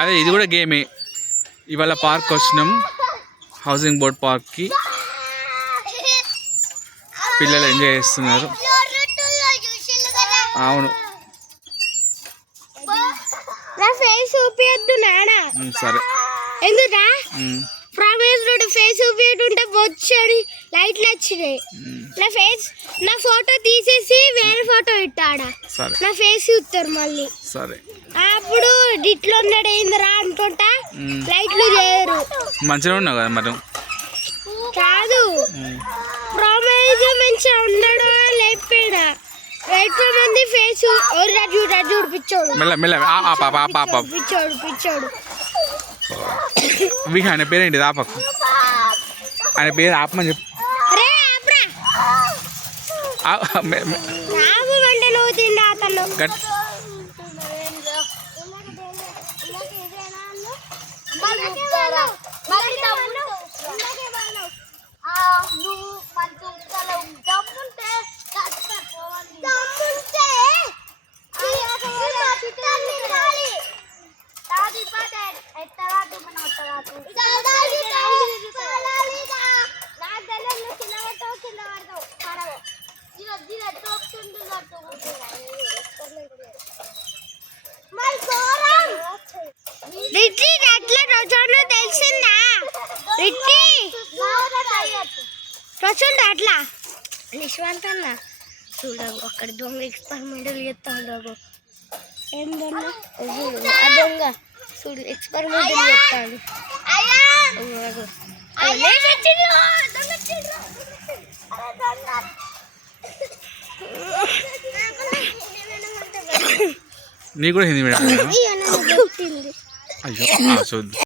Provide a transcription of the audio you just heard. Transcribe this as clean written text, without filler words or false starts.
అదే ఇది కూడా గేమే. ఇవాళ పార్క్ వచ్చినాం, హౌసింగ్ బోర్డ్ పార్క్కి. పిల్లలు ఎంజాయ్ చేస్తున్నారు. అవును సరే. ఎందుకా ప్రవేశ్ రోడ్డు ఫేస్ చూపించుంటే వచ్చాడు లైట్లు వచ్చినాయి. నా ఫోటో తీసేసి వేరే ఫోటో పెట్టాడా, నా ఫేస్ చూస్తారు మళ్ళీ. సరే అప్పుడు డిట్లో ఉన్నాడు ఏందిరా అనుకుంటా లైట్లు చేయరు. మంచిగా ఉన్నావు కదా మరి. కాదు ప్రవేశ్ మంచిగా ఉన్నాడు లేపాడా ఎక్కువ మంది ఫేస్ చూడు పిచ్చోడు పిచ్చోడు. ఆయన పేరేంటి ఆపకు, ఆయన పేరు ఆపమని చెప్పు. అంటే నువ్వు తిండా అతను తెలిసిందా అట్లా నిశ్వాంత్ అన్న చూడవు అక్కడ దొంగ ఎక్స్పెరిమెంటల్ చేస్తాడు. ఏం దొంగ ఆ దొంగ చూడు ఎక్స్పెరిమెంటల్ చేస్తాడు. నీ కూడా హిందీ మీడియం? అయ్యో చూద్దాం.